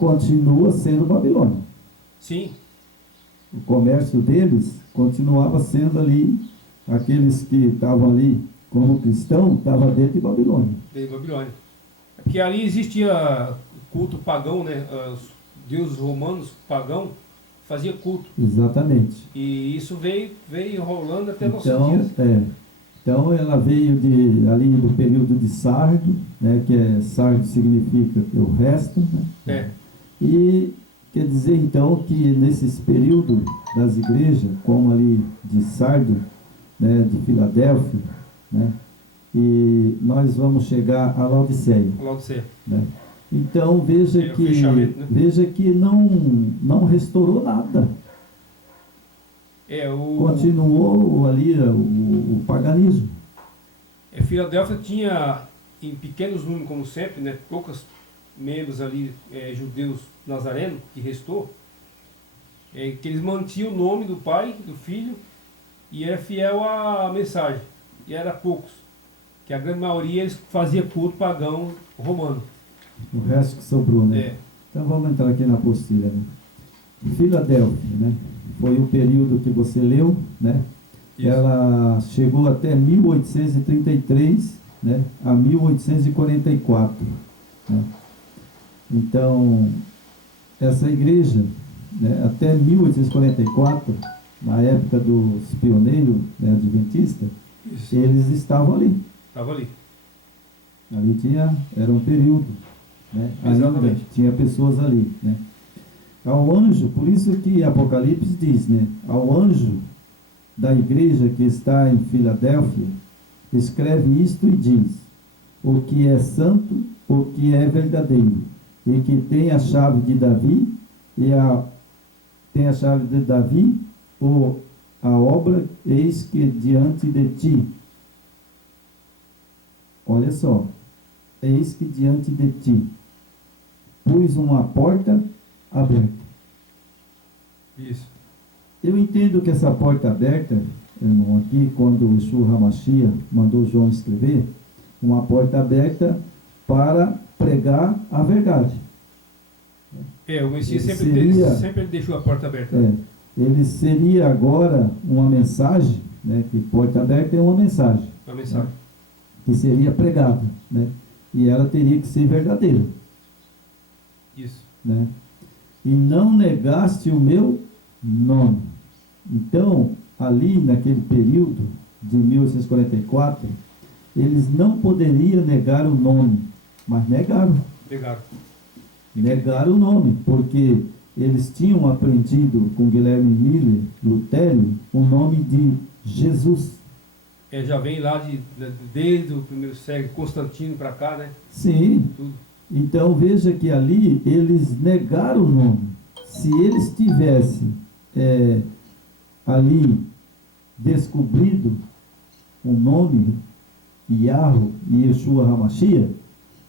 continua sendo Babilônia. Sim. O comércio deles continuava sendo ali, aqueles que estavam ali como cristão, estavam dentro de Babilônia. De Babilônia. É porque ali existia culto pagão, né? Os deuses romanos pagão fazia culto. Exatamente. E isso veio rolando até nossos Então, dias. então ela veio ali do período de Sardo, né, que Sardo significa que o resto, né? E quer dizer então que nesses períodos das igrejas, como ali de Sardo, né, de Filadélfia, né, e nós vamos chegar a Laodiceia. Laodiceia. Né? Então veja o fechamento, né? veja que não restaurou nada. Continuou ali o paganismo. Filadélfia tinha, em pequenos números, como sempre, né, poucos membros ali, judeus nazarenos, que restou, que eles mantinham o nome do Pai, do Filho, e era fiel à mensagem. E era poucos. Que a grande maioria eles fazia culto pagão romano. O resto que sobrou, né? Então vamos entrar aqui na apostila, né? Filadélfia, né? Foi o período que você leu, né? Isso. Ela chegou até 1833, né? A 1844, né? Então, essa igreja, né? Até 1844, na época dos pioneiros, né, adventistas, eles estavam ali. Estavam ali. Ali era um período, né? Ainda tinha pessoas ali, né? Ao anjo, por isso que Apocalipse diz, né? Ao anjo da igreja que está em Filadélfia, escreve isto e diz: o que é santo, o que é verdadeiro, e que tem a chave de Davi, tem a chave de Davi, ou a obra, eis que diante de ti. Olha só, eis que diante de ti pus uma porta aberta. Isso. Eu entendo que essa porta aberta, irmão, aqui, quando o Yeshua HaMashiach mandou João escrever, uma porta aberta para pregar a verdade. O Messias sempre deixou a porta aberta. Ele seria agora uma mensagem, né, que porta aberta é uma mensagem. Uma mensagem. Né, que seria pregada, né, e ela teria que ser verdadeira. Isso. Né? E não negaste o meu nome. Então, ali naquele período de 1844, eles não poderiam negar o nome, mas negaram. Negaram o nome, porque eles tinham aprendido com Guilherme Miller, Lutério, o nome de Jesus. Já vem lá desde o primeiro século, Constantino para cá, né? Sim. Tudo. Então veja que ali eles negaram o nome. Se eles tivessem ali descobrido o nome Yahweh e Yeshua HaMashiach,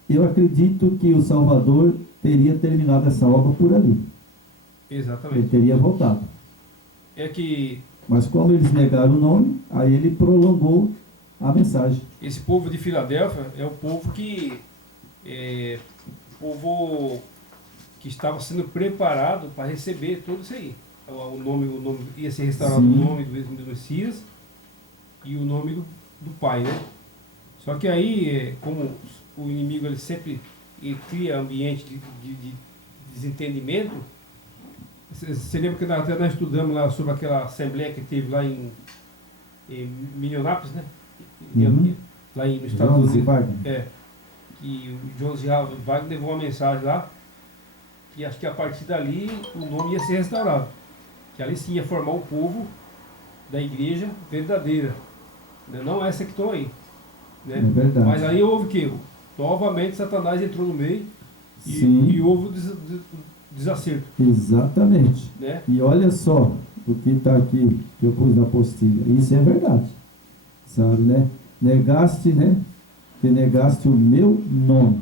eu acredito que o Salvador teria terminado essa obra por ali. Exatamente. Ele teria voltado. Mas como eles negaram o nome, aí ele prolongou a mensagem. Esse povo de Filadélfia é o povo que estava sendo preparado para receber tudo isso aí. O nome ia ser restaurado. Sim. O nome do Messias e o nome do Pai, né? Só que aí, como o inimigo ele sempre cria ambiente de desentendimento. Você lembra que até nós estudamos lá sobre aquela assembleia que teve lá em Minneapolis, né? Uhum. Lá no Estados Unidos. Que o John Wagner levou uma mensagem lá, que acho que a partir dali o nome ia ser restaurado. Que ali sim ia formar o povo da igreja verdadeira. Né? Não essa que estão aí. Né? É verdade. Mas aí houve o quê? Novamente Satanás entrou no meio e houve o desacerto. Exatamente. Né? E olha só o que está aqui, que eu pus na apostila. Isso é verdade. Sabe, né? Negaste, né? Que negaste o meu nome.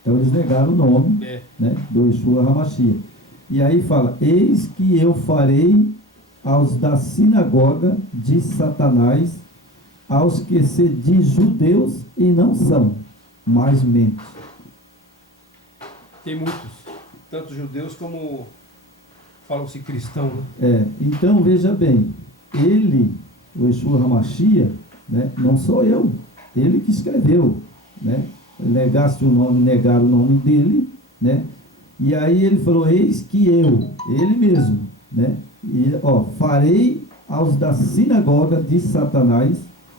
Então eles negaram o nome, né, do Yeshua HaMashiach. E aí fala: eis que eu farei aos da sinagoga de Satanás, aos que se diz judeus e não são, mas mentem. Tem muitos. tanto judeus como falam-se cristão, né? Então veja bem, ele, o Yeshua HaMashiach, né, não sou eu, ele que escreveu, né? Negaste o nome, negaram o nome dele, né? E aí ele falou, eis que eu, ele mesmo, né? E, farei aos da sinagoga de Satanás,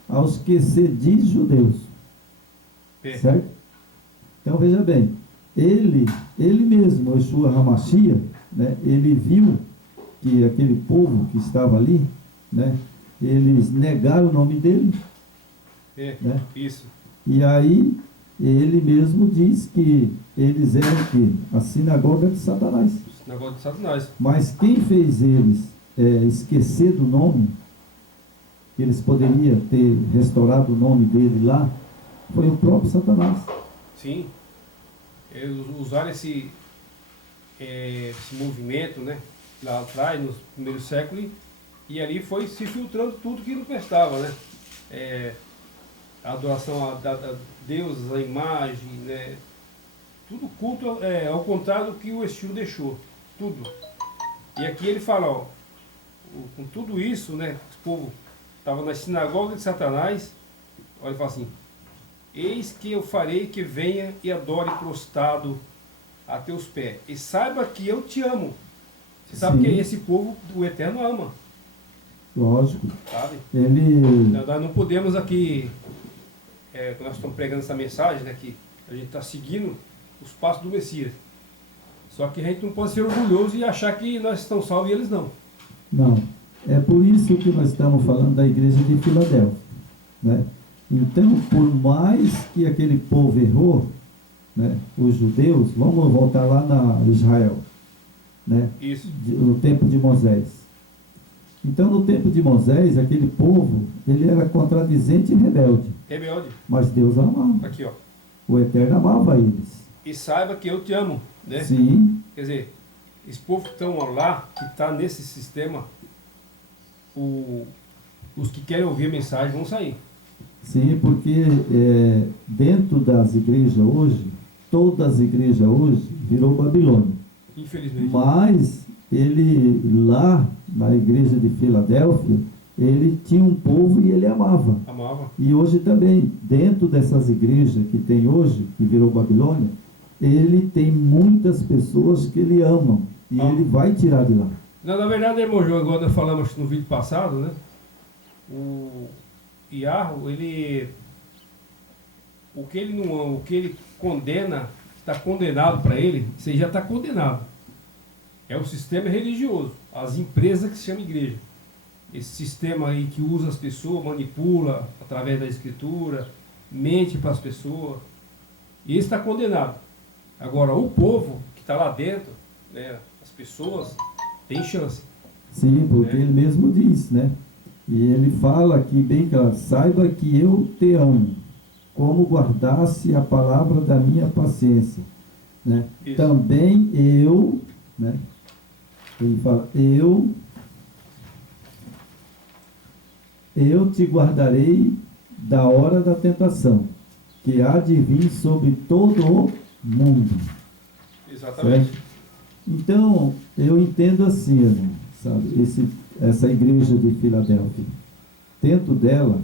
aos que se diz judeus. Certo? Então veja bem, ele mesmo, o Yeshua HaMashiach, né? Ele viu que aquele povo que estava ali, né? Eles negaram o nome dele. Né? Isso. E aí ele mesmo diz que eles eram o quê? A sinagoga de Satanás. Sinagoga de Satanás. Mas quem fez eles esquecer do nome, que eles poderiam ter restaurado o nome dele lá, foi o próprio Satanás. Sim. Eles usaram esse movimento, né? Lá atrás, nos primeiros séculos, e ali foi se filtrando tudo que não prestava, né? A adoração a deuses, a imagem, né? Tudo culto ao contrário do que o Exu deixou, tudo. E aqui ele fala, com tudo isso, né? O povo estava na sinagoga de Satanás, olha, ele fala assim, eis que eu farei que venha e adore prostrado a teus pés, e saiba que eu te amo. Você sabe que esse povo, o Eterno ama. Lógico. Sabe? Ele... Nós não podemos aqui, nós estamos pregando essa mensagem, né, que a gente está seguindo os passos do Messias. Só que a gente não pode ser orgulhoso e achar que nós estamos salvos e eles não. Não. É por isso que nós estamos falando da igreja de Filadélfia, né? Então, por mais que aquele povo errou, né, os judeus, vamos voltar lá na Israel, né? Isso. No tempo de Moisés. Então, no tempo de Moisés, aquele povo, ele era contradizente e rebelde. Rebelde. Mas Deus amava. Aqui, ó. O Eterno amava eles. E saiba que eu te amo, né? Sim. Quer dizer, esse povo que estão lá, que está nesse sistema, os que querem ouvir a mensagem vão sair. Sim, porque dentro das igrejas hoje, todas as igrejas hoje virou Babilônia. Infelizmente. Mas ele lá na igreja de Filadélfia, ele tinha um povo e ele amava. Amava. E hoje também, dentro dessas igrejas que tem hoje, que virou Babilônia, ele tem muitas pessoas que ele ama. E ele vai tirar de lá. Não, na verdade, irmão João, igual nós falamos no vídeo passado, né? O Iarro, o que ele não ama, o que ele condena, está condenado para ele, você já está condenado. É o sistema religioso, as empresas que se chamam igreja. Esse sistema aí que usa as pessoas, manipula através da escritura, mente para as pessoas. E esse está condenado. Agora, o povo que está lá dentro, né, as pessoas, tem chance. Sim, porque ele mesmo diz, né? E ele fala aqui bem claro, saiba que eu te amo, como guardasse a palavra da minha paciência. Né? Também eu, né? Ele fala, eu te guardarei da hora da tentação, que há de vir sobre todo o mundo. Exatamente. Certo? Então, eu entendo assim, irmão, sabe, essa igreja de Filadélfia. Dentro dela,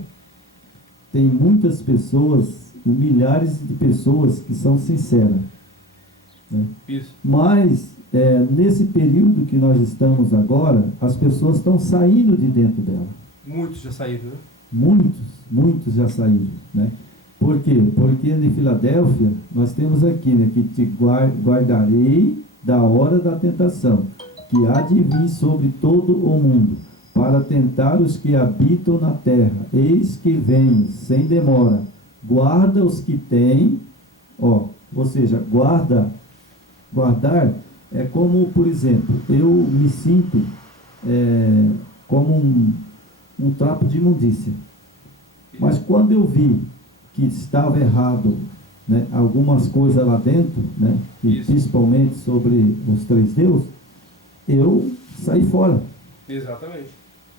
tem muitas pessoas, milhares de pessoas que são sinceras. Né? Isso. Mas, nesse período que nós estamos agora, as pessoas estão saindo de dentro dela. Muitos já saíram, né? Muitos já saíram, né? Por quê? Porque em Filadélfia, nós temos aqui, né, que te guardarei da hora da tentação, que há de vir sobre todo o mundo, para tentar os que habitam na terra. Eis que venho, sem demora. Guarda os que têm, ou seja, guardar é como, por exemplo, eu me sinto como um trapo de imundícia. Mas quando eu vi que estava errado, né, algumas coisas lá dentro, né, e principalmente sobre os três deuses, eu saí fora. Exatamente.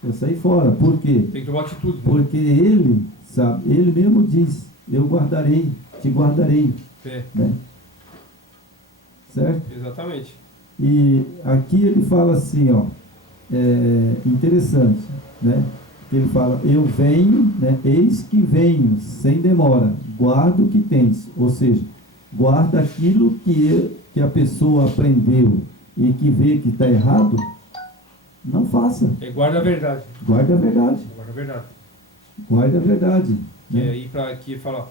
Eu saí fora. Por quê? Tem que tomar atitude. Né? Porque ele, sabe, ele mesmo diz, eu guardarei, te guardarei. Né? certo? Exatamente. E aqui ele fala assim, ó, interessante, né? Ele fala, eu venho, né? Eis que venho, sem demora, guarda o que tens, ou seja, guarda aquilo que a pessoa aprendeu e que vê que está errado, não faça. Guarda a verdade. Guarda a verdade. Guarda a verdade. Guarda a verdade. Que Né? aí para aqui fala,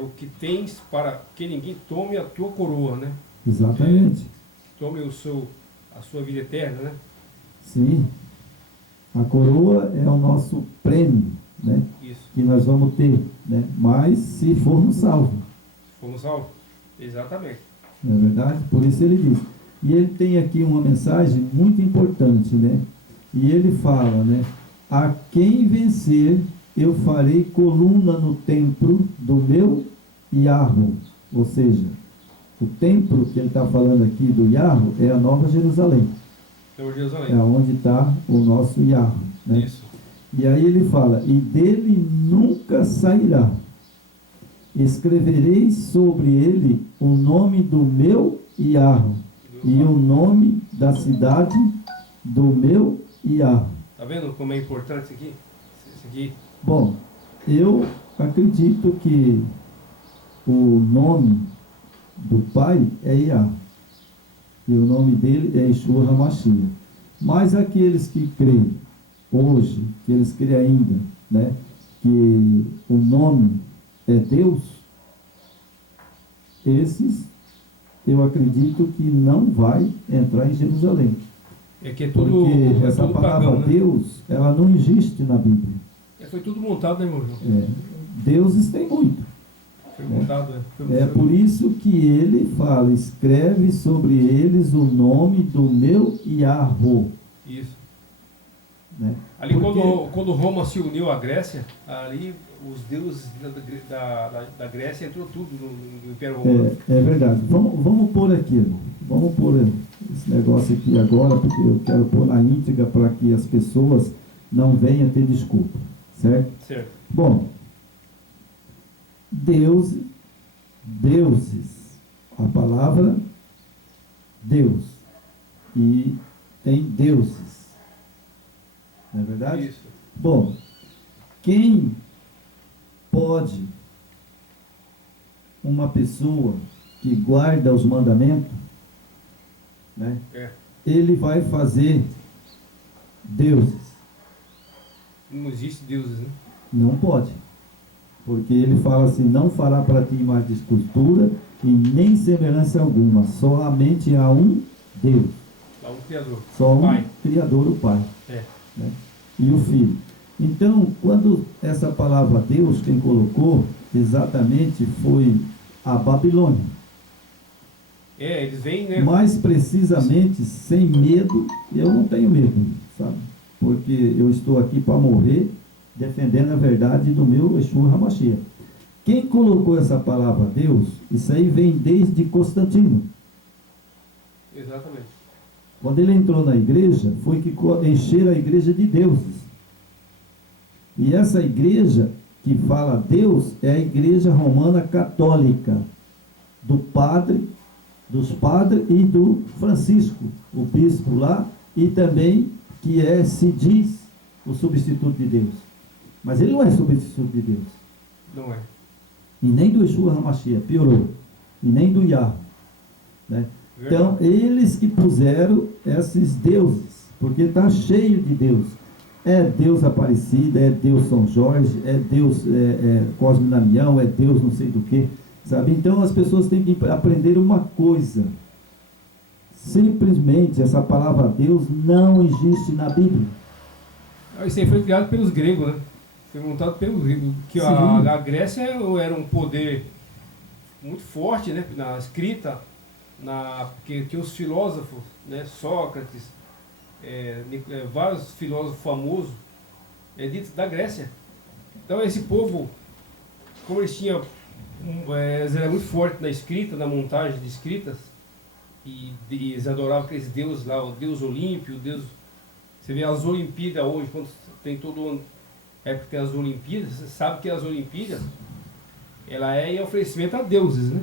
o que tens para que ninguém tome a tua coroa, né? Exatamente. Tome a sua vida eterna, né? Sim. A coroa é o nosso prêmio, né? Isso. Que nós vamos ter, né? Mas se formos salvos. Fomos salvos? Exatamente. Não é verdade? Por isso ele diz. E ele tem aqui uma mensagem muito importante, né? E ele fala, né? A quem vencer, eu farei coluna no templo do meu Yahweh. Ou seja, o templo que ele está falando aqui do Yahweh é a Nova Jerusalém. Jerusalém. É onde está o nosso Yahweh. Né? Isso. E aí ele fala, e dele nunca sairá. Escreverei sobre ele o nome do meu Yahweh e o nome da cidade do meu Yahweh. Tá vendo como é importante isso aqui? Isso aqui. Bom, eu acredito que o nome do Pai é Yahweh. E o nome dele é Yeshua HaMashiach. Mas aqueles que creem hoje, que eles creem ainda, né, que o nome é Deus, esses eu acredito que não vai entrar em Jerusalém. É que é tudo, porque essa tudo palavra pagão, né? Deus, ela não existe na Bíblia. Foi tudo montado, né, irmão João? Deuses tem muito. Foi montado, É por isso que ele fala, escreve sobre eles o nome do meu Yahweh. Isso. Né? Ali Porque, quando Roma se uniu à Grécia, ali os deuses da Grécia entrou tudo no Império Romano. é verdade. Vamos pôr aqui, irmão. Vamos pôr esse negócio aqui agora, porque eu quero pôr na íntegra para que as pessoas não venham ter desculpa. Certo? Certo. Bom, deuses, a palavra Deus, e tem deuses, não é verdade? Isso. Bom, quem pode, uma pessoa que guarda os mandamentos, né, ele vai fazer deuses? Não existe deuses, né? Não pode. Porque ele fala assim, não fará para ti imagem de escultura e nem semelhança alguma, somente há um Deus. Há um Criador. Só um Pai. Criador, o Pai. Né? E o Filho. Então, quando essa palavra Deus, quem colocou, exatamente foi a Babilônia. Eles vêm, né? Mais precisamente, sem medo, eu não tenho medo, sabe? Porque eu estou aqui para morrer, defendendo a verdade do meu Yeshua HaMashiach. Quem colocou essa palavra Deus, isso aí vem desde Constantino. Exatamente. Quando ele entrou na igreja, foi que encheram a igreja de deuses. E essa igreja que fala Deus é a igreja romana católica, dos padres e do Francisco, o bispo lá, e também que se diz o substituto de Deus. Mas ele não é substituto de Deus. Não é. E nem do Yeshua HaMashiach, piorou. E nem do Yahweh. Né? Então, eles que puseram esses deuses, porque está cheio de Deus. É Deus Aparecida, é Deus São Jorge, é Deus Cosme Damião, é Deus não sei do que, sabe? Então, as pessoas têm que aprender uma coisa. Simplesmente, essa palavra Deus não existe na Bíblia. Isso aí foi criado pelos gregos, né? Foi montado pelos gregos. Que a Grécia era um poder muito forte, né? Na escrita, porque tinha os filósofos, né? Sócrates, vários filósofos famosos, ditos da Grécia. Então esse povo, como eles tinham, eles eram muito fortes na escrita, na montagem de escritas, e eles adoravam aqueles deuses lá, o Deus Olímpio, o Deus... Você vê as Olimpíadas hoje, quando tem todo ano, porque tem as Olimpíadas, você sabe que as Olimpíadas, ela é em oferecimento a deuses, né?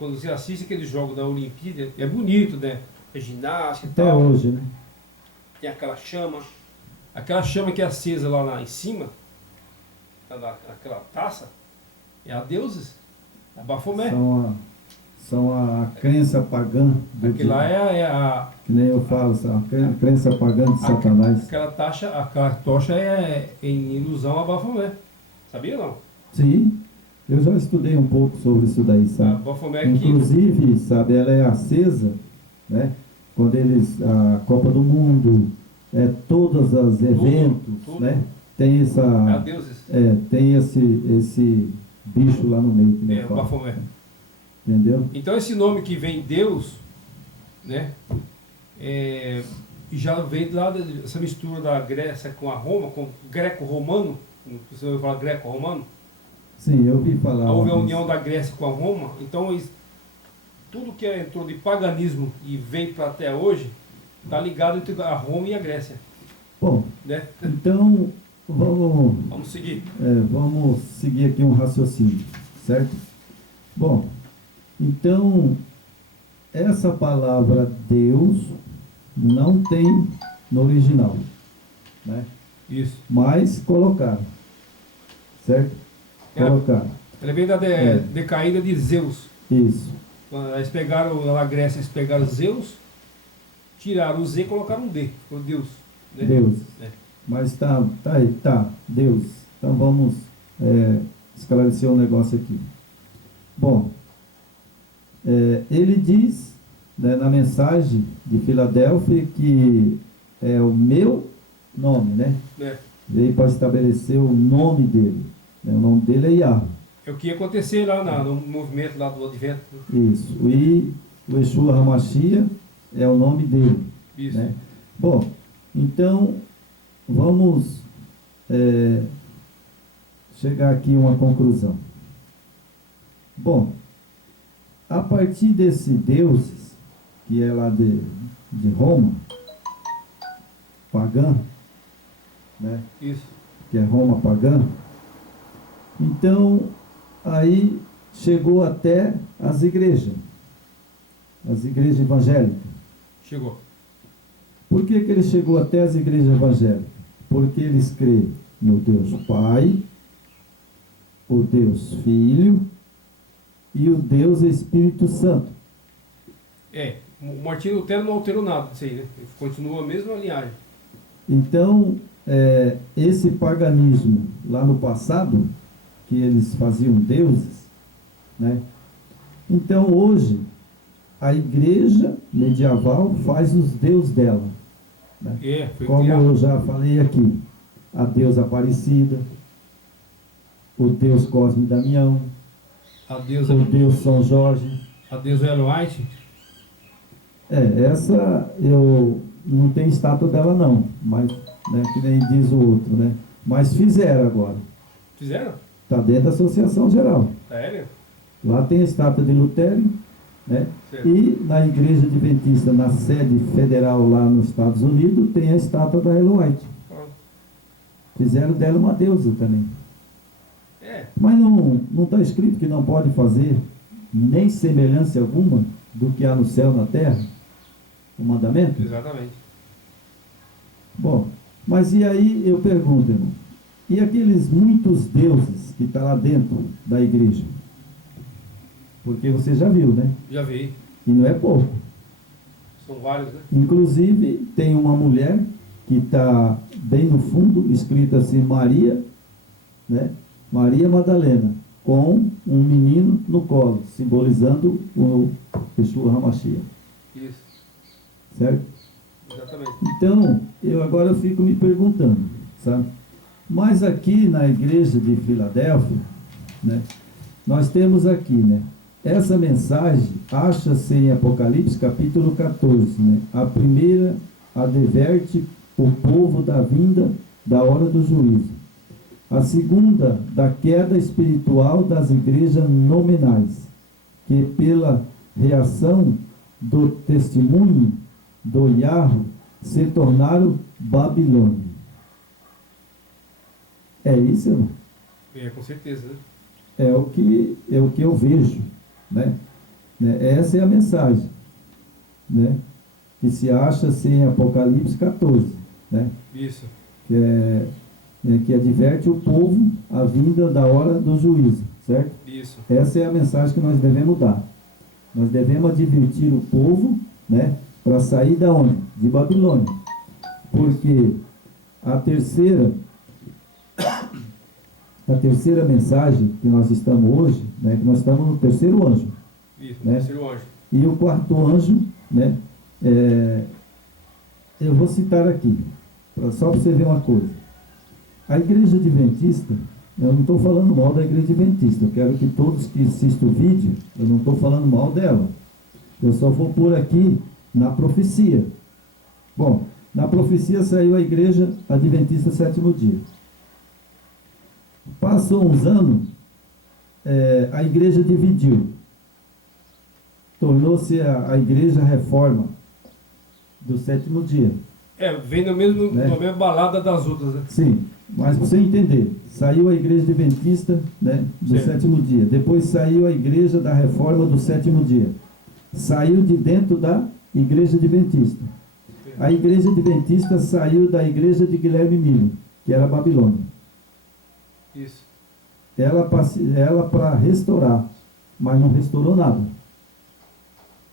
quando você assiste aqueles jogos da Olimpíada, é bonito, né? É ginástica e Até tal. hoje, né? Tem aquela chama que é acesa lá em cima, aquela taça, é a deuses, a Bafomé. São a crença pagã do Aquilo lá que nem eu falo, a crença pagã de Satanás. aquela tocha é em ilusão a Bafomé. Sabia não? Sim, eu já estudei um pouco sobre isso daí, A sabe? Bafomé que Inclusive, sabe, ela é acesa, né? Quando a Copa do Mundo, todos os eventos, tudo. né? Tem é a deuses. tem esse bicho lá no meio que nem É, o fala, Bafomé. entendeu? Então esse nome que vem Deus, né? Já vem lá dessa mistura da Grécia com a Roma, com o greco-romano. Você ouviu falar greco-romano? Sim, eu ouvi falar. Houve a disso. união da Grécia com a Roma. Então tudo que entrou de paganismo e vem para até hoje está ligado entre a Roma e a Grécia, Bom, né? então Vamos seguir. vamos seguir aqui um raciocínio, certo? Bom, então essa palavra Deus não tem no original, né? Isso. Mas colocaram, certo? Colocaram, Ela vem da decaída de Zeus. isso, Quando eles pegaram, na Grécia, eles pegaram Zeus, tiraram o Z e colocaram um D, ficou Deus. Né? Deus. É. Mas tá aí, Deus. Então vamos esclarecer um negócio aqui. Bom, ele diz, né, na mensagem de Filadélfia que é o meu nome, né? Veio para estabelecer o nome dele. O nome dele é Yahweh. É o que ia acontecer lá no movimento lá do Advento. Isso. E o Yeshua HaMashiach é o nome dele. Isso. Né? Bom, então vamos chegar aqui a uma conclusão. Bom, a partir desses deuses, que é lá de Roma, pagã, né? Isso. Que é Roma pagã, então aí chegou até as igrejas evangélicas. Chegou. Por que ele chegou até as igrejas evangélicas? Porque eles creem no Deus Pai, o Deus Filho e o Deus Espírito Santo. O Martinho Lutero não alterou nada disso aí, né? Ele continua a mesma linhagem. Então, esse paganismo lá no passado, que eles faziam deuses, né? Então hoje, a igreja medieval faz os deuses dela. Né? Como eu já falei aqui, a deusa Aparecida, o Deus Cosme Damião, o Deus São Jorge. A deusa Ellen White. Essa eu não tenho estátua dela não, mas né, que nem diz o outro, né? Mas fizeram agora. Fizeram? Está dentro da Associação Geral. Sério? Lá tem a estátua de Lutero, né? E na Igreja Adventista, na sede federal lá nos Estados Unidos, tem a estátua da Ellen White. Fizeram dela uma deusa também. Mas não está escrito que não pode fazer nem semelhança alguma do que há no céu e na terra? O mandamento? Exatamente. Bom, mas e aí eu pergunto, irmão, e aqueles muitos deuses que estão lá dentro da igreja? Porque você já viu, né? Já vi. E não é pouco. São vários, né? Inclusive, tem uma mulher que está bem no fundo, escrita assim, Maria, né? Maria Madalena, com um menino no colo, simbolizando o Yeshua HaMashiach. Isso. Certo? Exatamente. Então, agora eu fico me perguntando, sabe? Mas aqui na igreja de Filadélfia, né? Nós temos aqui, né? Essa mensagem acha-se em Apocalipse capítulo 14, né? A primeira adverte o povo da vinda da hora do juízo. A segunda, da queda espiritual das igrejas nominais, que pela reação do testemunho do Yahweh se tornaram Babilônia. É isso, irmão? Com certeza, né? É o que eu vejo, né? né? Essa é a mensagem, né? Que se acha em Apocalipse 14, né? Isso. Que adverte o povo a vinda da hora do juízo, certo? Isso. Essa é a mensagem que nós devemos dar. Nós devemos advertir o povo, né? Para sair da onde? De Babilônia. Porque a terceira mensagem que nós estamos hoje, né? Que nós estamos no terceiro anjo. Isso, né? terceiro anjo. E o quarto anjo, né? Eu vou citar aqui, só para você ver uma coisa. A igreja adventista, eu não estou falando mal da igreja adventista, eu quero que todos que assistam o vídeo, eu não estou falando mal dela. Eu só vou pôr aqui na profecia. Bom, na profecia saiu a igreja adventista sétimo dia. Passou uns anos, a igreja dividiu. Tornou-se a igreja reforma do sétimo dia. Vem no mesmo, né? Na mesma balada das outras, né? Sim, mas para você entender, saiu a igreja adventista, né, do Certo. sétimo dia. Depois saiu a igreja da reforma do sétimo dia. Saiu de dentro da igreja adventista. A igreja adventista saiu da igreja de Guilherme Miller, que era a Babilônia. Isso. Ela para restaurar, mas não restaurou nada.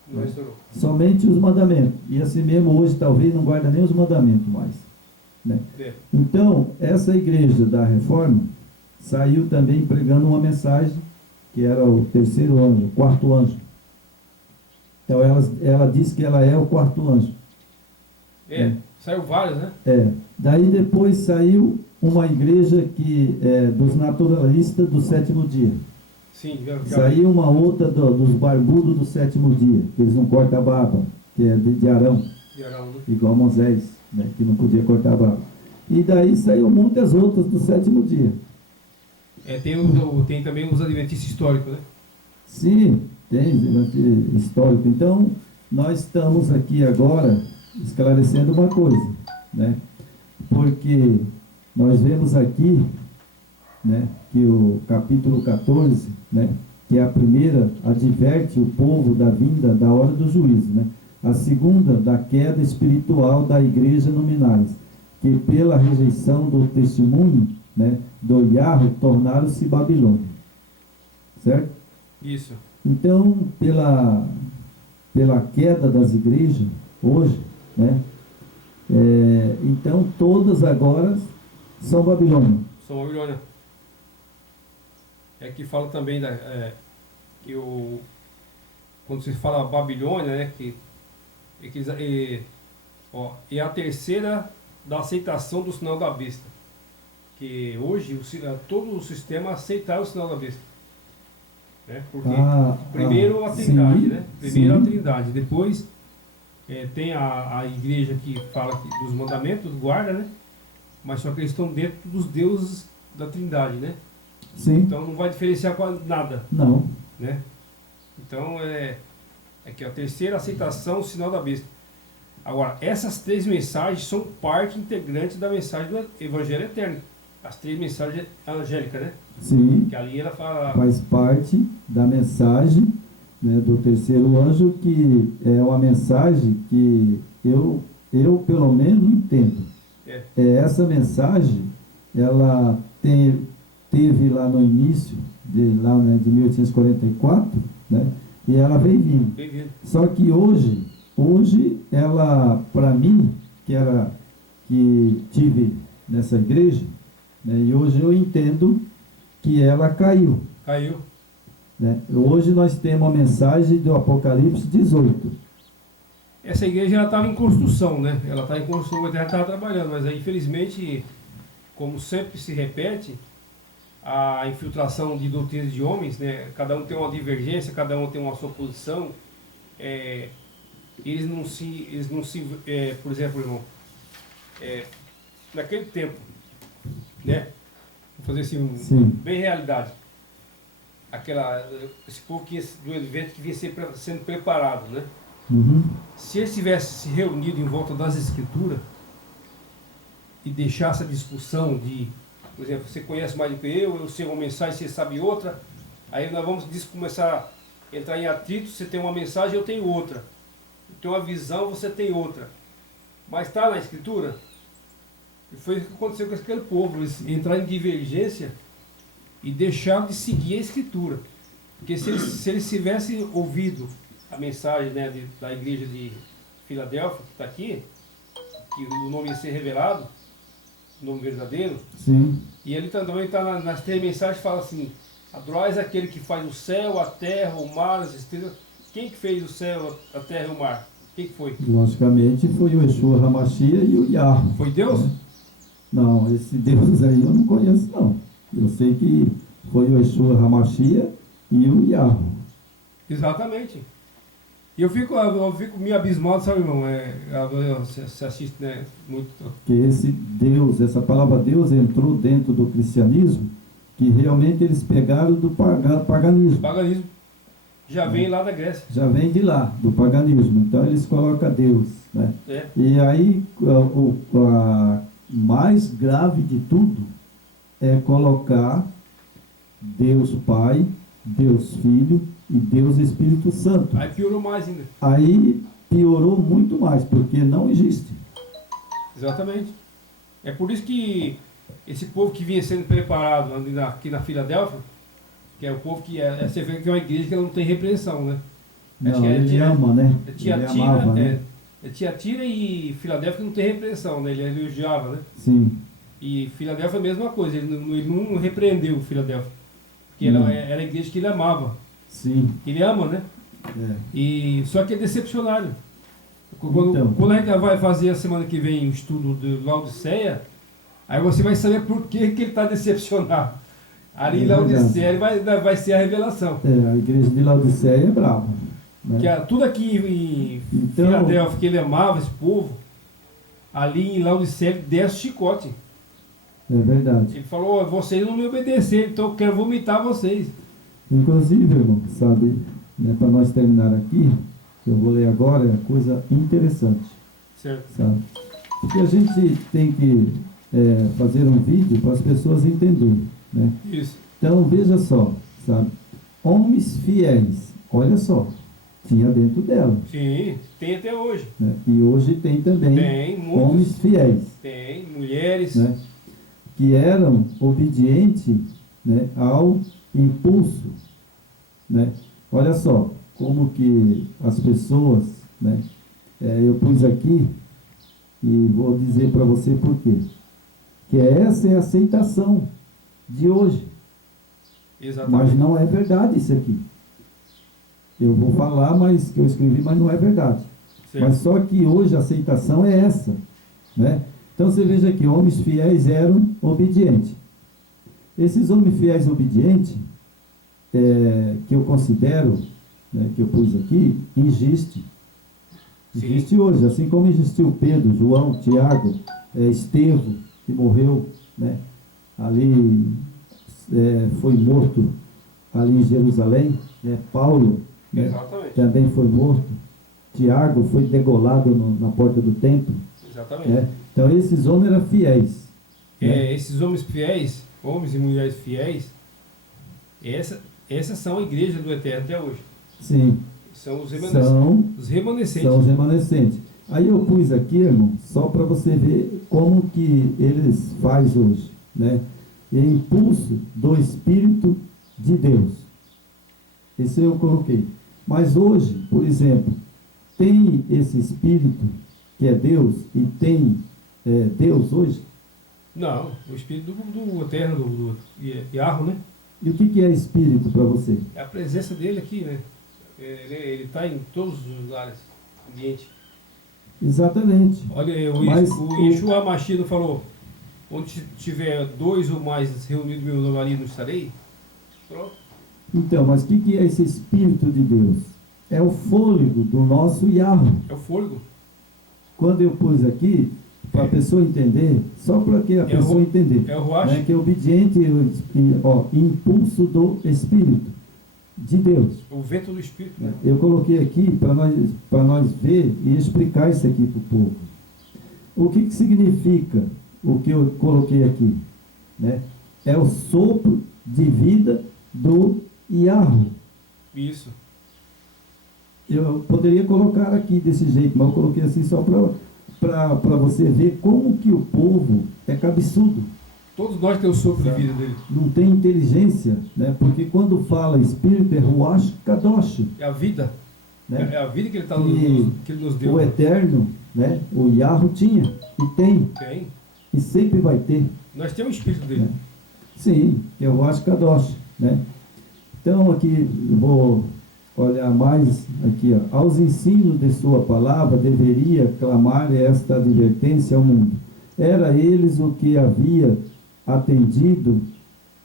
Não restaurou. Somente os mandamentos. E assim mesmo hoje talvez não guarda nem os mandamentos mais. Né? Então, essa igreja da reforma saiu também pregando uma mensagem que era o terceiro anjo, o quarto anjo. Então ela diz que ela é o quarto anjo. Saiu vários, né? Daí depois saiu uma igreja dos naturalistas do sétimo dia. Sim, Saiu uma outra dos barbudos do sétimo dia, que eles não cortam a barba, que é de Arão, igual Moisés, né, que não podia cortar a barba. E daí saiu muitas outras do sétimo dia. Tem também os adventistas históricos, né? Sim, tem histórico. Então, nós estamos aqui agora esclarecendo uma coisa, né? Porque nós vemos aqui, né, que o capítulo 14, né, que é a primeira, adverte o povo da vinda da hora do juízo, né? A segunda, da queda espiritual da igreja nominais, que pela rejeição do testemunho, né, do Yahweh, tornaram-se Babilônia. Certo? Isso. Então, pela queda das igrejas, hoje, né, então todas agora são Babilônia. São Babilônia. Que fala também quando se fala Babilônia, né, é a terceira da aceitação do sinal da besta. Que hoje todo o sistema aceitaram o sinal da besta. Né? Porque primeiro a Trindade, sim, né? Primeiro sim. a Trindade, depois tem a igreja que fala dos mandamentos, guarda, né? Mas só que eles estão dentro dos deuses da Trindade, né? Sim. Então não vai diferenciar quase nada. Não. Né? Então que a terceira aceitação, o sinal da besta. Agora, essas três mensagens são parte integrante da mensagem do Evangelho Eterno. As três mensagens angélicas, né? Sim. Que ali ela fala... Faz parte da mensagem, né, do terceiro anjo, que é uma mensagem que eu pelo menos entendo. Essa mensagem, ela teve lá no início, de 1844, né, e ela veio vindo. Só que hoje ela, para mim, que tive nessa igreja, né, e hoje eu entendo que ela caiu. Né? Hoje nós temos a mensagem do Apocalipse 18. Essa igreja estava em construção, né? Ela está em construção, a Terra estava trabalhando, mas aí, infelizmente, como sempre se repete, a infiltração de doutrinas de homens, né? Cada um tem uma divergência, cada um tem uma sua posição. Eles não se por exemplo, irmão, naquele tempo, né? Vou fazer assim, bem realidade. Esse povo do evento que vinha sendo preparado, né? Uhum. Se eles tivessem se reunido em volta das escrituras e deixasse a discussão de, por exemplo, você conhece mais do que eu sei uma mensagem, você sabe outra, aí nós vamos começar entrar em atrito, você tem uma mensagem, eu tenho outra. Eu tenho uma visão, você tem outra. Mas está na Escritura. E foi o que aconteceu com aquele povo. Eles entraram em divergência e deixaram de seguir a Escritura. Porque se eles tivessem ouvido a mensagem, né, da igreja de Filadélfia, que está aqui, que o nome ia ser revelado, o nome verdadeiro, Sim. e ele também está nas três mensagens, fala assim: adorais aquele que faz o céu, a terra, o mar, as estrelas. Quem que fez o céu, a terra e o mar? Quem que foi? Logicamente foi o Yeshua HaMashiach e o Yahweh. Foi Deus? Não, esse Deus aí eu não conheço, não. Eu sei que foi o Yeshua HaMashiach e o Yahweh. Exatamente. E eu fico meio abismado, sabe, irmão? Você assiste, né, muito. Que esse Deus, essa palavra Deus entrou dentro do cristianismo, que realmente eles pegaram do paganismo. O paganismo já vem lá da Grécia. Já vem de lá, do paganismo. Então eles colocam Deus, né? É. E aí a mais grave de tudo é colocar Deus Pai, Deus Filho e Deus Espírito Santo. Aí piorou mais ainda. Aí piorou muito mais, porque não existe. Exatamente. É por isso que esse povo que vinha sendo preparado aqui na Filadélfia, que é o povo que você vê que é uma igreja que não tem repreensão, né? Acho Não, que ele ama, né? É Ele Tiatira, amava, né? Tiatira e Filadélfia que não tem repreensão, né? Ele elogiava, né? Sim. E Filadélfia é a mesma coisa, ele não repreendeu Filadélfia. Porque Não. era a igreja que ele amava. Sim. Ele ama, né? É. Só que é decepcionário. Quando a gente vai fazer a semana que vem o estudo de Laodiceia, aí você vai saber por que ele está decepcionado. Ali em Laodiceia vai ser a revelação. É, a igreja de Laodiceia é brava. Né? Que tudo aqui em Filadélfia, que ele amava esse povo, ali em Laodiceia ele desce o chicote. É verdade. Ele falou: vocês não me obedeceram, então eu quero vomitar vocês. Inclusive, irmão, sabe, né, para nós terminar aqui, que eu vou ler agora, é uma coisa interessante. Certo. Sabe? Porque a gente tem que fazer um vídeo para as pessoas entenderem. Né? Isso. Então, veja só, sabe? Homens fiéis, olha só, tinha dentro dela. Sim, tem até hoje. Né? E hoje tem também Tem, muitos. homens fiéis. Tem, mulheres. Né? Que eram obedientes, né, ao impulso. Né? Olha só, como que as pessoas, né, eu pus aqui e vou dizer para você por quê. Que essa é a aceitação de hoje. Exatamente. Mas não é verdade isso aqui. Eu vou falar, mas que eu escrevi, mas não é verdade. Certo. Mas só que hoje a aceitação é essa. Né? Então você veja que homens fiéis eram obedientes. Esses homens fiéis obedientes, que eu considero, né, que eu pus aqui, existe. Existe hoje, assim como existiu Pedro, João, Tiago, Estevão, que morreu, né, ali, foi morto ali em Jerusalém, né, Paulo, né, também foi morto, Tiago foi degolado na porta do templo. Exatamente. Né? Então esses homens eram fiéis. Né? Esses homens fiéis, homens e mulheres fiéis, essas são a igreja do Eterno até hoje. Sim. São os remanescentes. Os remanescentes. São os remanescentes. Aí eu pus aqui, irmão, só para você ver como que eles fazem hoje. Né? E impulso do Espírito de Deus. Esse eu coloquei. Mas hoje, por exemplo, tem esse Espírito que é Deus e tem Deus hoje? Não, o Espírito do Eterno, do Yahweh, né? E o que é Espírito para você? É a presença dele aqui, né? Ele está em todos os lugares, ambiente. Exatamente. Olha, o Yeshua HaMashiach falou: onde tiver 2 ou mais reunidos meu nome ali, não estarei? Pronto. Então, mas o que é esse Espírito de Deus? É o fôlego do nosso Yahweh. É o fôlego. Quando eu pus aqui, para a pessoa entender, só para que a pessoa entender. É o Ruach. Né, que é obediente, impulso do Espírito de Deus. O vento do Espírito. Né? Eu coloquei aqui para nós ver e explicar isso aqui para o povo. O que significa o que eu coloquei aqui? Né? É o sopro de vida do Yahweh. Isso. eu poderia colocar aqui desse jeito, mas eu coloquei assim só para você ver como que o povo é cabeçudo. Todos nós temos o sopro de vida dele. Não tem inteligência, né? Porque quando fala espírito é Ruach Kadosh. É a vida. Né? É a vida que ele, que ele nos O deu. Eterno, né? O Yahweh tinha e tem. Tem. E sempre vai ter. Nós temos o espírito dele. Né? Sim, que é o Ruach Kadosh, né? Então aqui eu vou olhar mais aqui, ó. Aos ensinos de sua palavra deveria clamar esta advertência ao mundo. Era eles o que havia atendido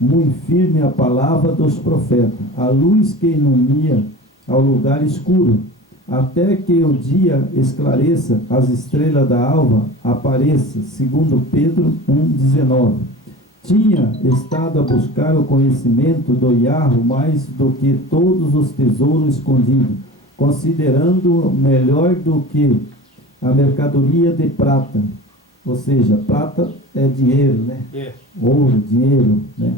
muito firme a palavra dos profetas, a luz que ilumia ao lugar escuro, até que o dia esclareça, as estrelas da alva apareça, segundo Pedro 1,19. Tinha estado a buscar o conhecimento do Yahweh mais do que todos os tesouros escondidos, considerando melhor do que a mercadoria de prata, ou seja, prata é dinheiro, né? Ouro, dinheiro, né?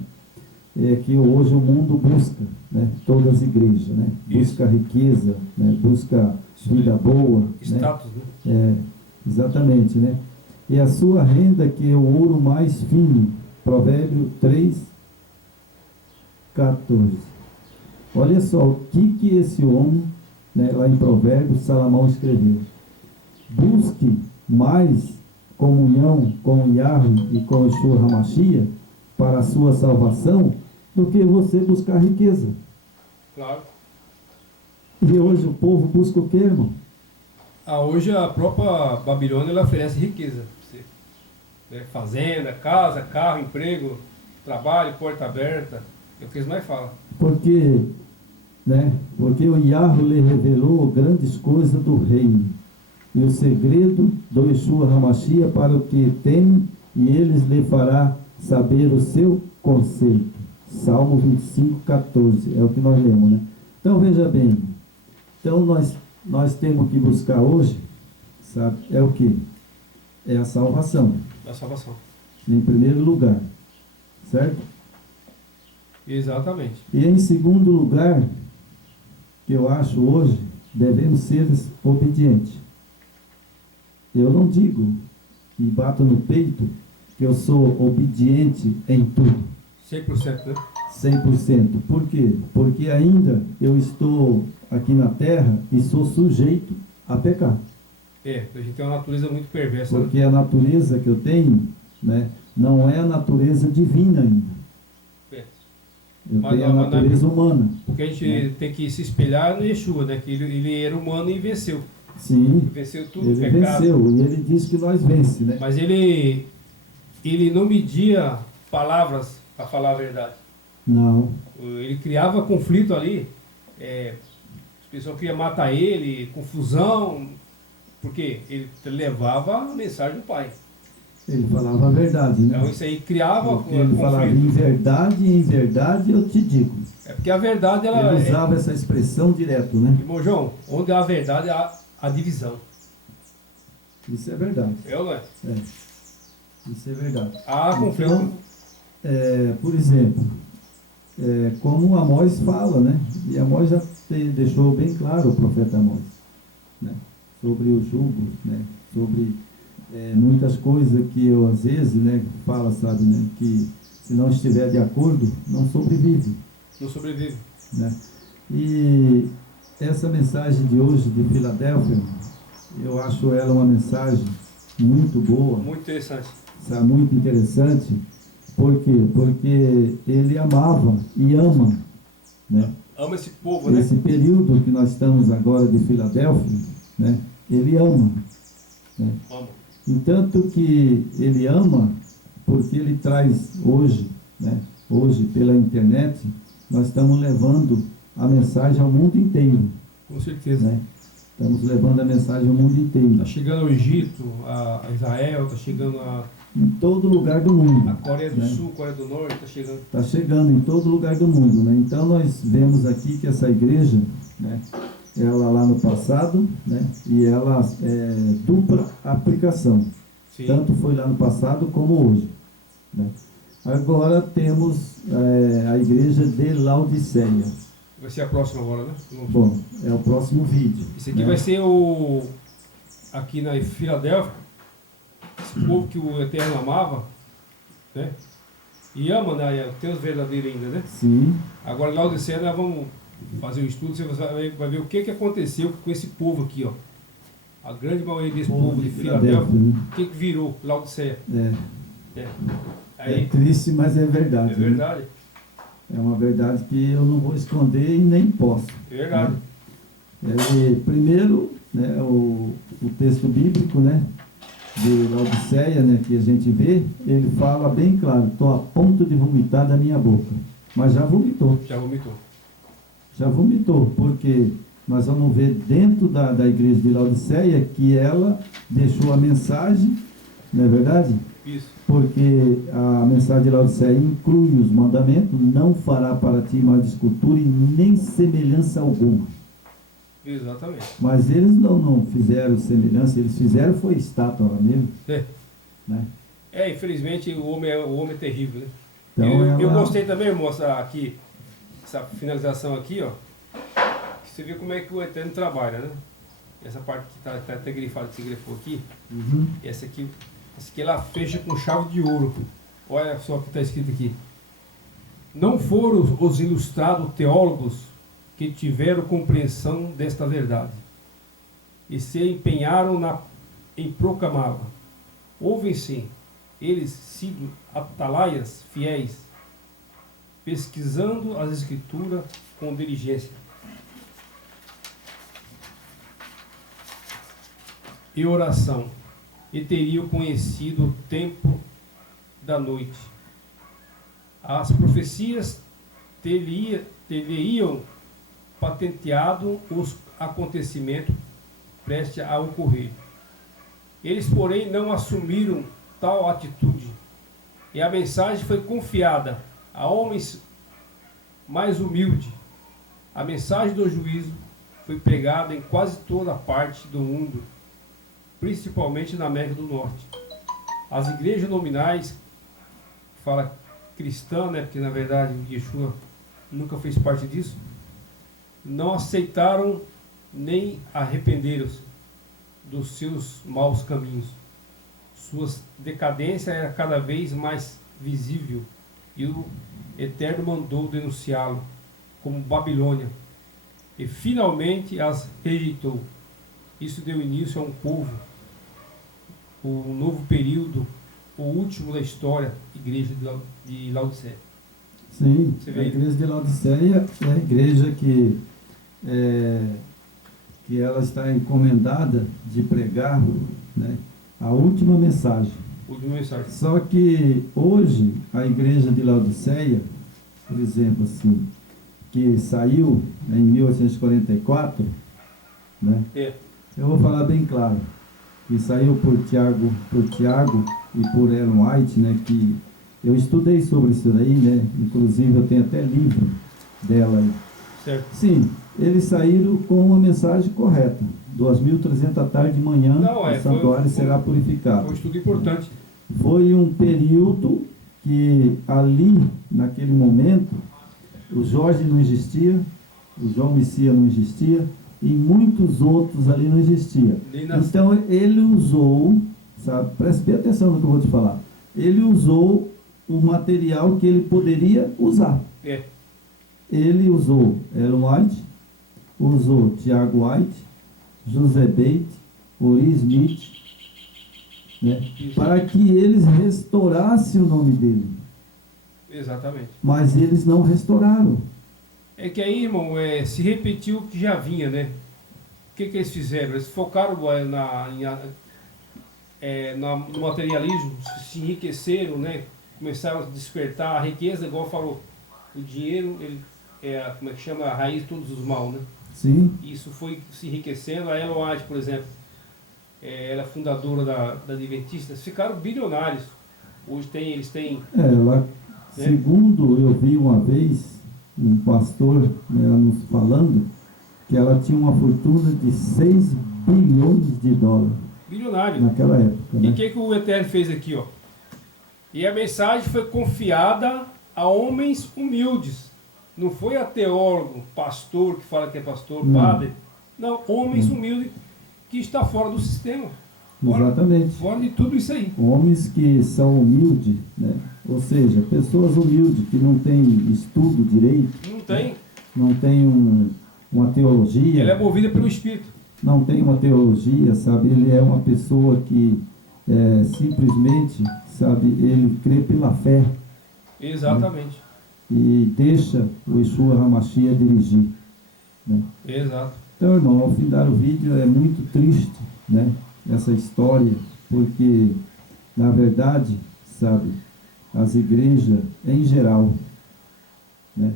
É que hoje o mundo busca, né? Todas as igrejas, né? Busca riqueza, né? Busca vida boa, status, né? Exatamente, né? E a sua renda que é o ouro mais fino, Provérbio 3, 14. Olha só o que esse homem, né, lá em Provérbios, Salomão escreveu. Busque mais comunhão com Yahweh e com Yeshua HaMashiach para a sua salvação do que você buscar riqueza. Claro. E hoje o povo busca o quê, irmão? Hoje a própria Babilônia ela oferece riqueza para você. Né? Fazenda, casa, carro, emprego, trabalho, porta aberta. É o que eles mais falam. Porque o Yahweh lhe revelou grandes coisas do reino e o segredo do Yeshua HaMashiach para o que tem, e eles lhe fará saber o seu conselho. Salmo 25, 14, é o que nós lemos, né? Então veja bem, então nós temos que buscar hoje, sabe, é o que? É a salvação. A salvação. Em primeiro lugar, certo? Exatamente. E em segundo lugar, que eu acho hoje, devemos ser obedientes. Eu não digo e bato no peito que eu sou obediente em tudo. 100%, né? 100%. Por quê? Porque ainda eu estou aqui na terra e sou sujeito a pecar. A gente tem uma natureza muito perversa. Porque a natureza que eu tenho, né, não é a natureza divina ainda. Eu tenho a natureza humana. Porque a gente tem que se espelhar no Yeshua, né? Que ele era humano e venceu. Sim, Ele venceu tudo, ele pecado. venceu, e ele disse que nós vence, né? Mas ele não media palavras para falar a verdade. Não. Ele criava conflito ali. As pessoas queriam matar ele, confusão. Porque ele levava a mensagem do Pai. Ele falava a verdade, né? Então isso aí criava porque ele falava em verdade eu te digo. É porque a verdade ela ele usava essa expressão direto, né? Irmão João, onde há a verdade há a divisão. Isso é verdade. Não é? Isso é verdade. Há conflito. Então, por exemplo, como Amós fala, né? E Amós já deixou bem claro, o profeta Amós, né? Sobre o jugo, né? Sobre muitas coisas que eu às vezes, né, fala, sabe, né, que se não estiver de acordo, não sobrevive. Não sobrevive. Né? E essa mensagem de hoje de Filadélfia, eu acho ela uma mensagem muito boa. Muito interessante. Sabe, muito interessante. Por quê? Porque ele amava e ama, né? Ama esse povo, né? Esse período que nós estamos agora de Filadélfia, né? Ele ama. Né? Ama. Entanto que ele ama, porque ele traz hoje, né? Hoje pela internet, nós estamos levando a mensagem ao mundo inteiro. Com certeza. Né? Estamos levando a mensagem ao mundo inteiro. Está chegando ao Egito, a Israel, está chegando em todo lugar do mundo. A Coreia do né? Sul, Coreia do Norte, está chegando. Está chegando em todo lugar do mundo. Né? Então nós vemos aqui que essa igreja, né? Ela lá no passado, né? E ela dupla aplicação. Sim. Tanto foi lá no passado como hoje. Né? Agora temos a igreja de Laodiceia. Vai ser a próxima agora, né? Bom, é o próximo vídeo. Esse aqui né? vai ser aqui na Filadélfia, esse povo que o Eterno amava, né? E ama, né? Tem os verdadeiros ainda, né? Sim. Agora, lá de cena, nós vamos fazer um estudo, você vai ver o que aconteceu com esse povo aqui, ó. A grande maioria desse povo de Filadélfia, né? o que virou Laodiceia? É Aí, triste, mas é verdade. é verdade. Né? É uma verdade que eu não vou esconder e nem posso. É verdade. Né? Primeiro, né, o texto bíblico, né, de Laodiceia, né, que a gente vê, ele fala bem claro: estou a ponto de vomitar da minha boca. Mas já vomitou. Já vomitou. Já vomitou, porque nós vamos ver dentro da igreja de Laodiceia que ela deixou a mensagem, não é verdade? Isso. Porque a mensagem de Laodiceia inclui os mandamentos: não fará para ti imagem de escultura e nem semelhança alguma. Exatamente. Mas eles não fizeram semelhança, eles fizeram foi estátua lá mesmo. Né? Infelizmente o homem é terrível, né? Então, eu gostei também, moça, aqui, essa finalização aqui, ó. Você vê como é que o Eterno trabalha, né? Essa parte que tá até grifada, que você grifou aqui, essa aqui ela fecha com chave de ouro. Olha só o que está escrito aqui. Não foram os ilustrados teólogos que tiveram compreensão desta verdade e se empenharam em proclamá-la. Ouvem sim, eles sido atalaias fiéis, pesquisando as escrituras com diligência e oração, e teriam conhecido o tempo da noite. As profecias teriam patenteado os acontecimentos prestes a ocorrer. Eles, porém, não assumiram tal atitude, e a mensagem foi confiada a homens mais humildes. A mensagem do juízo foi pregada em quase toda parte do mundo, principalmente na América do Norte. As igrejas nominais, fala cristã, né, porque na verdade Yeshua nunca fez parte disso, não aceitaram nem arrependeram-se dos seus maus caminhos. Sua decadência era cada vez mais visível e o Eterno mandou denunciá-lo como Babilônia e finalmente as rejeitou. Isso deu início a um povo, um novo período, o último da história, igreja de Laodiceia. Sim, a igreja de Laodiceia é a igreja que ela está encomendada de pregar, né, a última mensagem. Última mensagem. Só que hoje a igreja de Laodiceia, por exemplo, assim, que saiu em 1844, né? Eu vou falar bem claro, que saiu por Tiago e por Ellen White, né? Que eu estudei sobre isso daí, né? Inclusive eu tenho até livro dela aí. Certo. Sim, eles saíram com uma mensagem correta. 2.300 à tarde de manhã, o santuário será purificado. Foi um estudo importante. Foi um período que ali, naquele momento, o Jorge não existia, o João Messias não existia, e muitos outros ali não existiam. Então ele usou, sabe, preste bem atenção no que eu vou te falar, ele usou o material que ele poderia usar. Ele usou Ellen White, usou Tiago White, José Bate, Uri Smith, né, para que eles restaurassem o nome dele. Exatamente. Mas eles não restauraram. É que aí, irmão, se repetiu o que já vinha, né? O que eles fizeram? Eles focaram no materialismo, se enriqueceram, né? Começaram a despertar a riqueza, igual falou, o dinheiro, ele como é que chama? A raiz de todos os mal, né? Sim. Isso foi se enriquecendo. A Ellen White, por exemplo, ela é fundadora da Adventistas, ficaram bilionários. Hoje eles têm... Ela, segundo eu vi uma vez, um pastor, né, nos falando, que ela tinha uma fortuna de 6 bilhões de dólares. Bilionário. Naquela época. E né? o que o Eterno fez aqui, ó? E a mensagem foi confiada a homens humildes. Não foi a teólogo, pastor que fala que é pastor, Não. padre. Não, homens humildes que está fora do sistema. Exatamente. Fora de tudo isso aí. Homens que são humildes, né? Ou seja, pessoas humildes que não têm estudo direito, Não tem. não têm uma teologia, Ela é movida pelo Espírito. não tem uma teologia, sabe? Ele é uma pessoa que simplesmente, sabe, ele crê pela fé Exatamente. e deixa o Yeshua HaMashiach dirigir, né? Exato. Então, irmão, ao findar o vídeo é muito triste, né, essa história, porque, na verdade, sabe, as igrejas, em geral, né,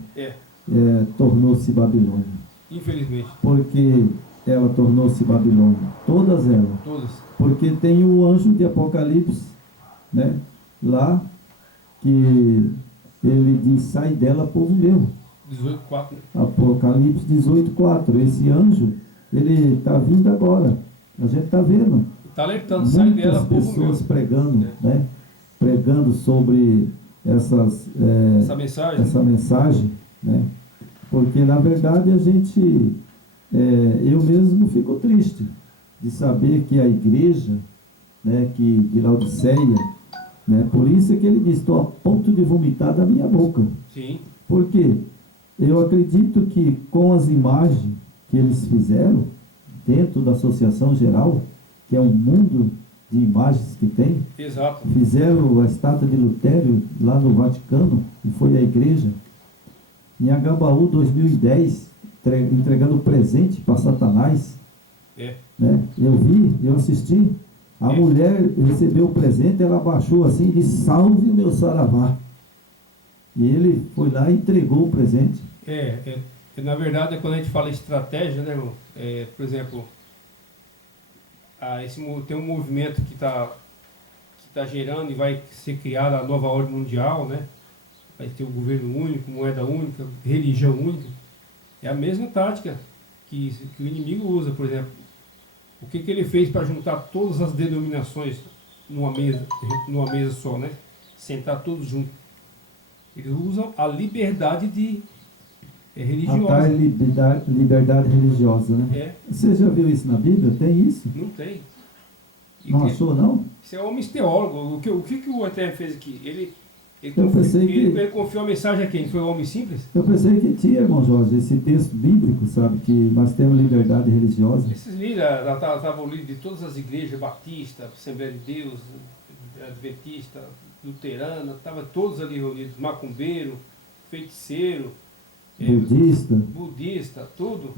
tornou-se Babilônia. Infelizmente. Porque ela tornou-se Babilônia, todas elas. Todas. Porque tem o anjo de Apocalipse, né, lá, que ele diz, sai dela, povo meu. 18:4. Apocalipse 18:4. Esse anjo, ele está vindo agora. A gente está vendo. Está alertando, sai dela, Muitas povo meu. pessoas pregando, né? Pregando sobre Essa mensagem. essa mensagem, né? Porque, na verdade, a gente, eu mesmo fico triste de saber que a igreja, né, que de Laodiceia, né, por isso é que ele diz, estou a ponto de vomitar da minha boca. Sim. Por quê? Eu acredito que com as imagens que eles fizeram, dentro da Associação Geral, que é um mundo de imagens que tem, Exato. fizeram a estátua de Lutero lá no Vaticano, e foi a igreja, em Agabaú 2010, entregando presente para Satanás, né? Eu vi, eu assisti, a mulher recebeu o presente, ela baixou assim e disse, salve o meu saravá. E ele foi lá e entregou o presente. Na verdade, quando a gente fala estratégia, né, irmão? Por exemplo, tem um movimento que tá gerando e vai ser criada a nova ordem mundial, né? Vai ter o governo único, moeda única, religião única. É a mesma tática que o inimigo usa, por exemplo. O que ele fez para juntar todas as denominações numa mesa só, né? Sentar todos juntos. Eles usam a liberdade religiosa. A tal liberdade religiosa, né? Você já viu isso na Bíblia? Tem isso? Não tem. Não achou, não? Isso é homem teólogo. O que o Eterno fez aqui? Ele confiou a mensagem a quem? Foi o homem simples? Eu pensei que tinha, irmão Jorge, esse texto bíblico, sabe, que nós temos liberdade religiosa. Esses líderes, estavam líderes de todas as igrejas, Batista, Assembleia de Deus, Adventista, Luterana, estavam todos ali reunidos, macumbeiro, feiticeiro, budista, tudo.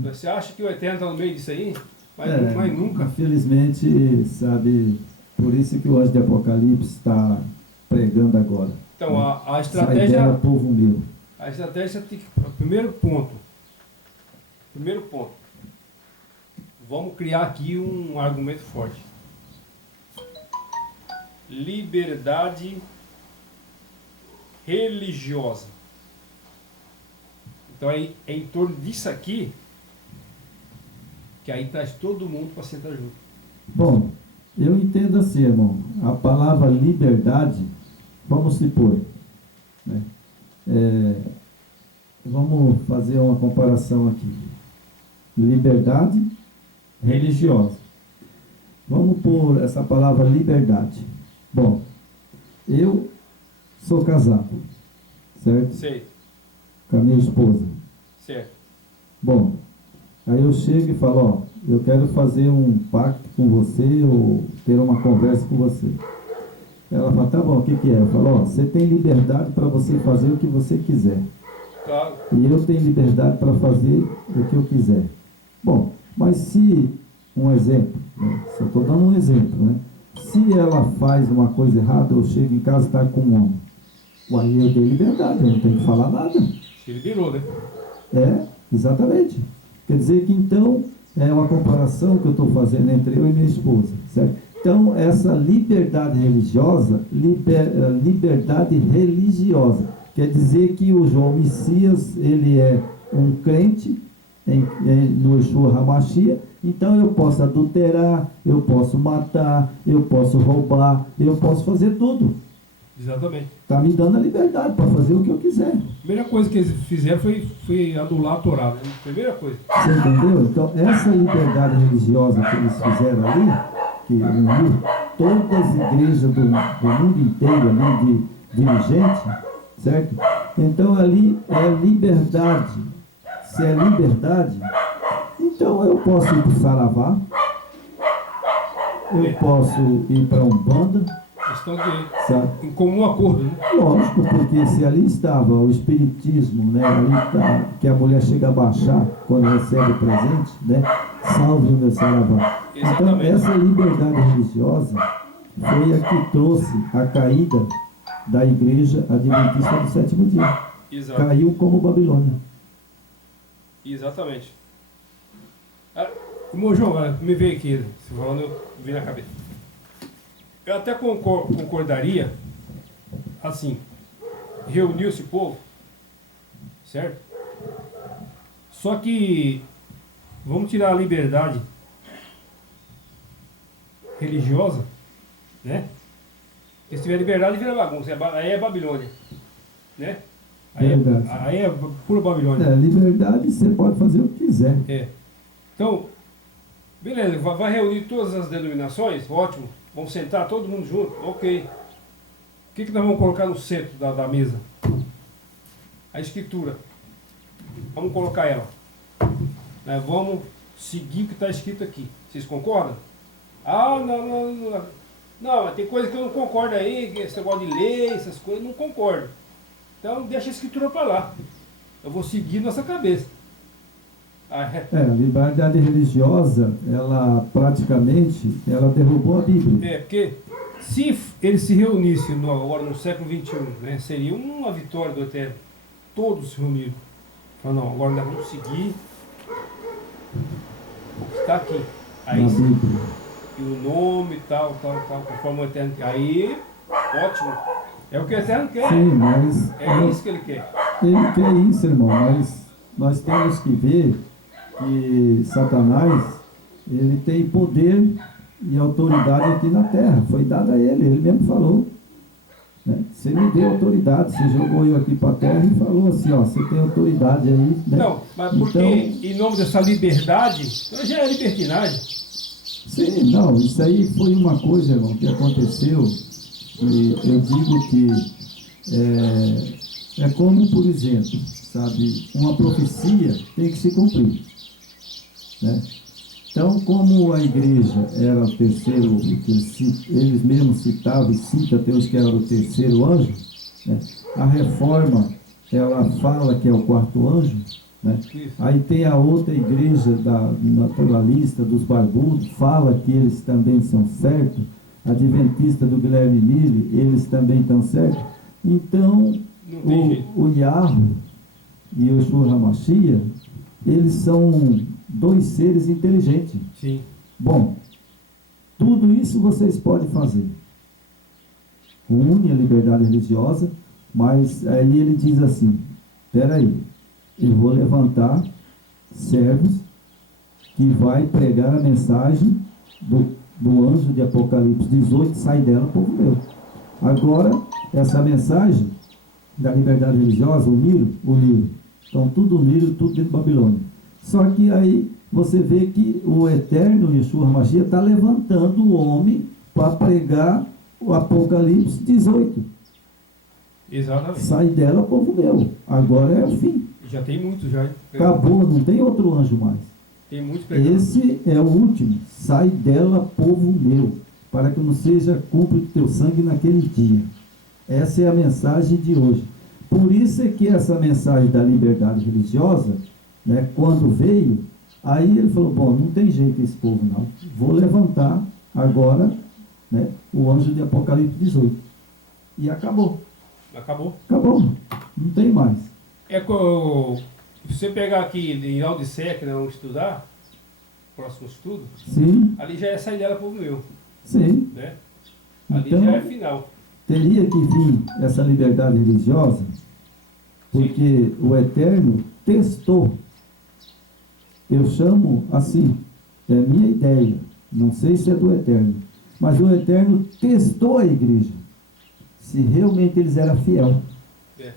Você acha que o Eterno está no meio disso aí? Mas nunca. Infelizmente, sabe, por isso que o anjo de Apocalipse está pregando agora. Então, né? a estratégia... Sai dela, povo meu. A estratégia tem que... Primeiro ponto. Vamos criar aqui um argumento forte. Liberdade religiosa. Então é em torno disso aqui que aí traz todo mundo para sentar junto. Bom, eu entendo assim, irmão, a palavra liberdade, vamos supor, né? Vamos fazer uma comparação aqui. Liberdade religiosa. Vamos pôr essa palavra liberdade. Bom, eu sou casado, certo? Sei. Com a minha esposa. Certo. Bom, aí eu chego e falo, ó, eu quero fazer um pacto com você ou ter uma conversa com você. Ela fala, tá bom, o que é? Eu falo, ó, você tem liberdade para você fazer o que você quiser. Claro. E eu tenho liberdade para fazer o que eu quiser. Bom, mas se, um exemplo, né? Se eu estou dando um exemplo, né? Se ela faz uma coisa errada, eu chego em casa e está com um homem. Aí eu tenho liberdade, eu não tenho que falar nada. Se ele virou, né? Exatamente. Quer dizer que então, é uma comparação que eu estou fazendo entre eu e minha esposa, certo? Então, essa liberdade religiosa, liberdade religiosa, quer dizer que o João Messias, ele é um crente no Yeshua HaMashiach, então eu posso adulterar, eu posso matar, eu posso roubar, eu posso fazer tudo. Exatamente. Está me dando a liberdade para fazer o que eu quiser. A primeira coisa que eles fizeram foi anular a Torá, né? Primeira coisa. Você entendeu? Então, essa liberdade religiosa que eles fizeram ali, que uniu todas as igrejas do mundo inteiro ali, de dirigente, certo? Então, ali é liberdade. Se é liberdade, então eu posso ir para o Saravá, eu posso ir para Umbanda, Estão sabe? em comum acordo, né? Lógico, porque se ali estava o espiritismo, né, ali tá, que a mulher chega a baixar quando recebe o presente, né, salve o meu Saravá. Então, Exatamente. essa liberdade religiosa foi a que trouxe a caída da igreja adventista do sétimo dia. Exato. Caiu como Babilônia. Exatamente. Irmão João, me veio aqui, você falando, eu vi na cabeça. Eu até concordaria, assim, reuniu esse povo, certo? Só que vamos tirar a liberdade religiosa, né? Porque se tiver liberdade, vira bagunça, aí é Babilônia, né? Verdade. Aí é pura Babilônia. É, liberdade você pode fazer o que quiser. É. Então, beleza, vai reunir todas as denominações, ótimo. Vamos sentar todo mundo junto, ok. O que nós vamos colocar no centro da mesa? A escritura. Vamos colocar ela. Nós vamos seguir o que está escrito aqui. Vocês concordam? Ah, não. Não, mas tem coisa que eu não concordo aí, esse negócio de lei, essas coisas, eu não concordo. Então deixa a escritura para lá. Eu vou seguir nossa cabeça. A liberdade religiosa, ela praticamente, ela derrubou a Bíblia. É, porque se eles se reunissem agora no século XXI, né, seria uma vitória do Eterno. Todos se reuniram. Falaram, não, agora nós vamos seguir o que está aqui. Aí, na Bíblia. E o nome e tal, conforme o Eterno quer. Aí, ótimo. É o que o Eterno quer. Sim, mas É isso que ele quer. ele quer isso, irmão, mas nós temos que ver que Satanás, ele tem poder e autoridade aqui na terra, foi dada a ele mesmo falou, né? Você me deu autoridade, você jogou eu aqui para a terra e falou assim, ó, você tem autoridade aí, né? Não, mas porque em nome dessa liberdade, então já é libertinagem. Sim, não, isso aí foi uma coisa, irmão, que aconteceu, e eu digo que é como, por exemplo, sabe, uma profecia tem que se cumprir, né? Então, como a igreja era o terceiro, que eles mesmos citavam e citam até os que era o terceiro anjo, né? A reforma, ela fala que é o quarto anjo, né? Aí tem a outra igreja da naturalista, dos barbudos, fala que eles também são certos, a adventista do Guilherme Mille, eles também estão certos. Então, o Yahweh e o Yeshua HaMashiach, eles são dois seres inteligentes. Sim. Bom, tudo isso vocês podem fazer. Une a liberdade religiosa, mas aí ele diz assim, peraí, eu vou levantar servos que vai pregar a mensagem do anjo de Apocalipse 18, sai dela, povo meu. Agora, essa mensagem da liberdade religiosa, uniram. Então, tudo uniram, tudo dentro de Babilônia. Só que aí você vê que o eterno Yeshua HaMashiach está levantando o homem para pregar o Apocalipse 18. Exatamente. Sai dela, povo meu. Agora é o fim. Já tem muitos já. Acabou, não tem outro anjo mais. Tem muitos pregando. Esse é o último. Sai dela, povo meu, para que não seja cúmplice do teu sangue naquele dia. Essa é a mensagem de hoje. Por isso é que essa mensagem da liberdade religiosa, né, quando veio, aí ele falou, bom, não tem jeito esse povo não. Vou levantar agora, né, o anjo de Apocalipse 18. E acabou. Acabou. Acabou. Não tem mais. Se você pegar aqui em Laodiceia, que nós vamos estudar, próximo estudo, Sim. ali já é sair dela, povo meu. Sim. Né? Ali Então, já é final. teria que vir essa liberdade religiosa, porque o Eterno testou. Eu chamo assim, é minha ideia, não sei se é do Eterno, mas o Eterno testou a igreja. se realmente eles eram fiel. É.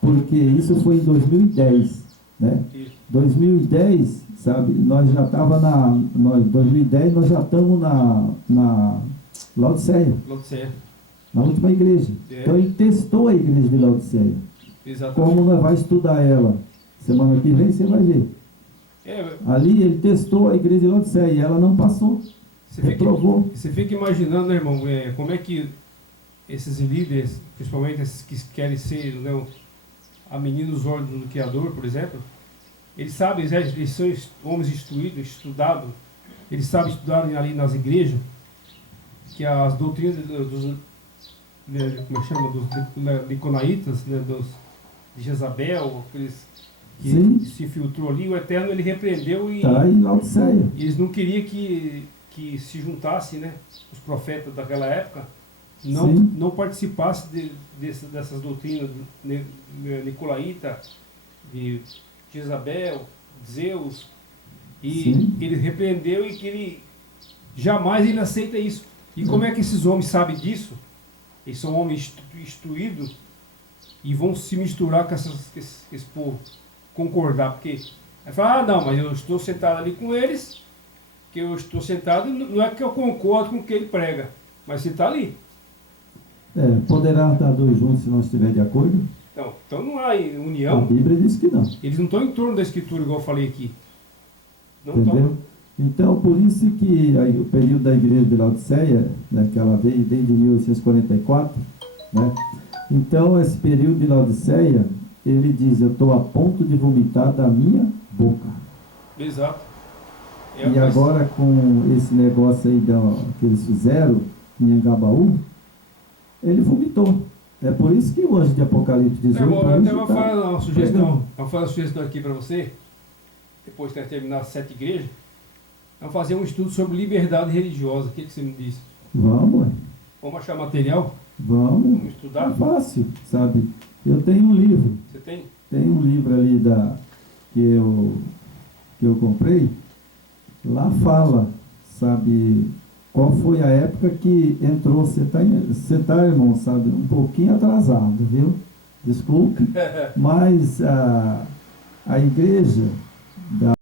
Porque isso foi em 2010, né? Isso. 2010, sabe, nós já estava nós 2010 nós já estamos na Laodiceia, Laodiceia. na última igreja. É. Então ele testou a igreja de Laodiceia. Exatamente. Como nós vamos estudar ela semana que vem, você vai ver. É, Ali ele testou a igreja de Laodiceia e ela não passou, você reprovou. fica imaginando, né, irmão, como é que esses líderes, principalmente esses que querem ser, né, a menina dos olhos do Criador, por exemplo, eles sabem, eles são homens instruídos, estudados, eles sabem estudar ali nas igrejas, que as doutrinas dos né, como é que chama, dos Nicolaitas, né, de Jezabel, aqueles que Sim. se infiltrou ali, o Eterno ele repreendeu e Está em Laodiceia. eles não queriam que se juntassem, né, os profetas daquela época, Sim. não participassem dessas doutrinas Nicolaíta, de Jezabel, de Zeus, e Sim. ele repreendeu e que ele jamais ele aceita isso. E como é que esses homens sabem disso? Eles são homens instruídos e vão se misturar com esse povo, concordar, porque aí fala, não, mas eu estou sentado ali com eles, que eu estou sentado, não é que eu concordo com o que ele prega, mas você está ali. Poderá estar dois juntos se não estiver de acordo? Então não há A união, Bíblia diz que não. eles não estão em torno da Escritura, igual eu falei aqui. Não Entendeu? estão. Então, por isso que aí, o período da igreja de Laodiceia, né, que ela veio desde 1844, né? Então, esse período de Laodiceia, ele diz, eu estou a ponto de vomitar da minha boca. Exato. E agora, com esse negócio aí que eles fizeram em Angabaú, ele vomitou. É por isso que hoje de Apocalipse 18... Eu até vou tá fazer uma sugestão. pegando. Vou fazer uma sugestão aqui para você, depois de terminar as 7 igrejas, vamos fazer um estudo sobre liberdade religiosa. O que você me diz? Vamos, ué. Vamos achar material? Vamos. Vamos estudar? É fácil, sabe? Eu tenho um livro. Você tem? Tem um livro ali que eu comprei. Lá fala, sabe, qual foi a época que entrou. Você tá, irmão, sabe, um pouquinho atrasado, viu? Desculpe. Mas a igreja da